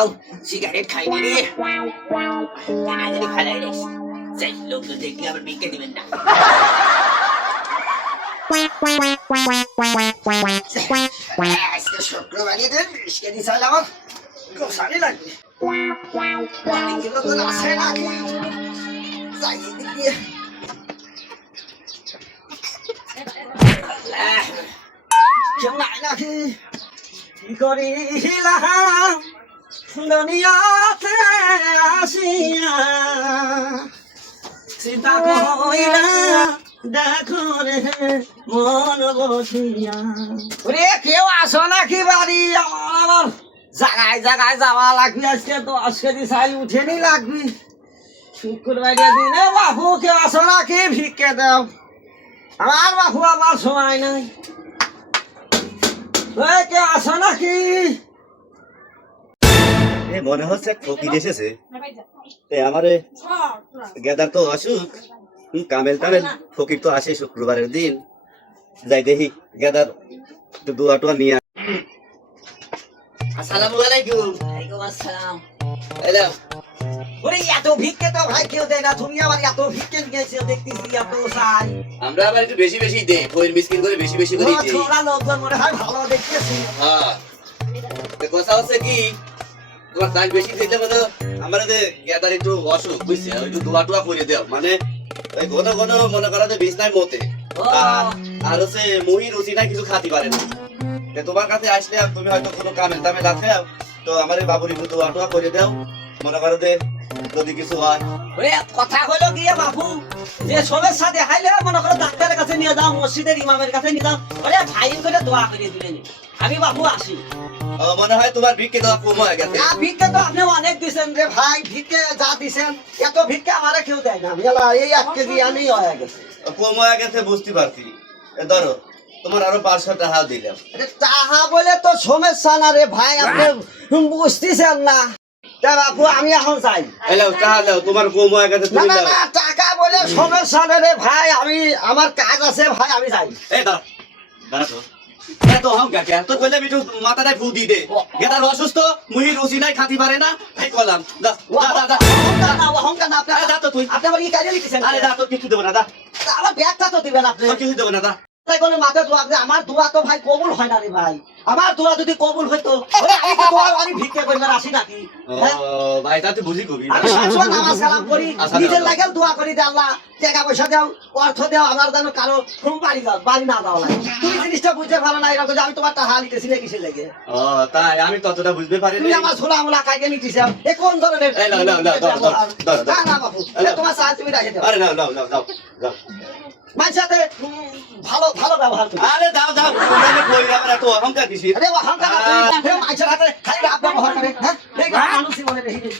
cow cigarette খাইনি রে কেনা জানি ফেলাই রে সেই লোকজন দেখলে আবার ভিক্ষে দিবেন না আজকে শুক্রবারে দিন বিস্কে দিছাল আমার গোসানি লাগবে অনেকগুলো তো আসে নাকি যাই দিকে কেউ নাই নাকি কি করিলাম দুনিয়াতে আসিয়া চিন্তা কইরা দেখো রে মন বসিয়া ওরে কেউ আসো নাকি বাড়ি আমার জায়গায় জায়গায় যাওয়া লাগবে আজকে 10 কেজি চাল উঠেনি লাগবে শুক্রবারের দিনে বাবু কেউ আসো নাকি ভিক্ষে দাও আমার বাবু আমার সময় নাই কেউ আসো নাকি মনে হচ্ছে ফকির এসেছে আমারে গেদার তো অসুখ কামেল টামেল ফকির তো আসে শুক্রবারের দিন যাই দেখি গেদার একটু দোয়া টোয়া নিয়ে আসসালামু আলাইকুম ওয়ালাইকুম আসসালাম হ্যালো ওরে এত ভিক্ষে তো ভাই কেউ দেয় না তুমি আবার এত ভিক্ষে নিয়েছো দেখতেছি এত চাই আমরা আবার একটু বেশি বেশি দেই ফয়েল মিসকিন করে বেশি বেশি করে দেই ছোড়া লোকজন মনে হয় ভালো দেখতেছি হ্যাঁ তো কথা হচ্ছে কি তোমার দাম বেশি দিতে মানে আমরা যে গেদার একটু অসুখ বুঝছি একটু দোয়া টোয়া করে দাও মানে ওই ঘন ঘন মনে করা যে বিছনায় মতে আর হচ্ছে মহি রুচি না কিছু খাতে পারে না তোমার কাছে আসলে তুমি হয়তো কোনো কামেল দামে রাখে তো আমার বাবুর একটু দোয়া টোয়া করে দাও মনে করো যে যদি কিছু হয় ওরে কথা হলো গিয়ে বাবু যে সমস্যা দেখাইলে মনে করো ডাক্তারের কাছে নিয়ে যাও মসজিদের ইমামের কাছে নিয়ে যাও ওরে ভাই করে দোয়া করে দিলেন আমি বাবু আসি মনে হয় তোমার ভিক্ষে দেওয়া কম হয়ে গেছে ভিক্ষে তো আপনি অনেক দিচ্ছেন রে ভাই ভিক্ষে যা দিচ্ছেন এত ভিক্ষে আমারে কেউ দেয় না এই 1 কেজি আনি হয়ে গেছে কম হয়ে গেছে বুঝতে পারছি ধরো তোমার আরো 500 টাকা দিলাম টাকা বলে তো সমস্যা না রে ভাই আপনি বুঝতেছেন না বাবু আমি এখন যাই তোমার কম হয়ে গেছে তুমি দাও না টাকা বলে সমস্যা না রে ভাই আমি আমার কাজ আছে ভাই আমি যাই এই দাও দাঁড়া তো এত অহংকার কে তো কইলে বিটু মাথাটায় ফু দি দে গেদার অসুস্থ মুহি রুচি নাই খাতি পারে না তাই কলাম দা অহংকার না আপনি দা তো তুই আপনি আমার কি কাজে লিখেছেন আরে দা তো কিছু দেব না দা আমার ব্যাগটা তো দিবেন আপনি কিছু দেব না দা তাই কোন মাথা দোয়া আমার দোয়া তো ভাই কবুল হয় না রে ভাই আমার দোয়া যদি কবুল হইতো আমি তো দোয়া আমি ভিক্ষা করিবার আসি নাকি ভাই তা তুই বুঝি কবি আমি সবসময় নামাজ কালাম করি নিজের লাগে দোয়া করি যে আল্লাহ টাকা পয়সা দাও অর্থ দাও আমার যেন কারো ঘুম বাড়ি না যাওয়া লাগে তুমি জিনিসটা বুঝতে পারো না এরকম যে আমি তোমার টাকা নিতেছি না কিসের লেগে তাই আমি ততটা বুঝতে পারি তুমি আমার ছোলা মোলা কাইকে নিতেছ এ কোন ধরনের না বাবু তোমার সাহায্য তুমি রাখে দাও আরে না দাও মাঝে সাথে ভালো ভালো ব্যবহার করি আরে দাও তুমি কই আমরা তো অহংকার দিছি আরে অহংকার মাঝে হাতে খালি ব্যবহার করে হ্যাঁ মানুষই মনে রেখে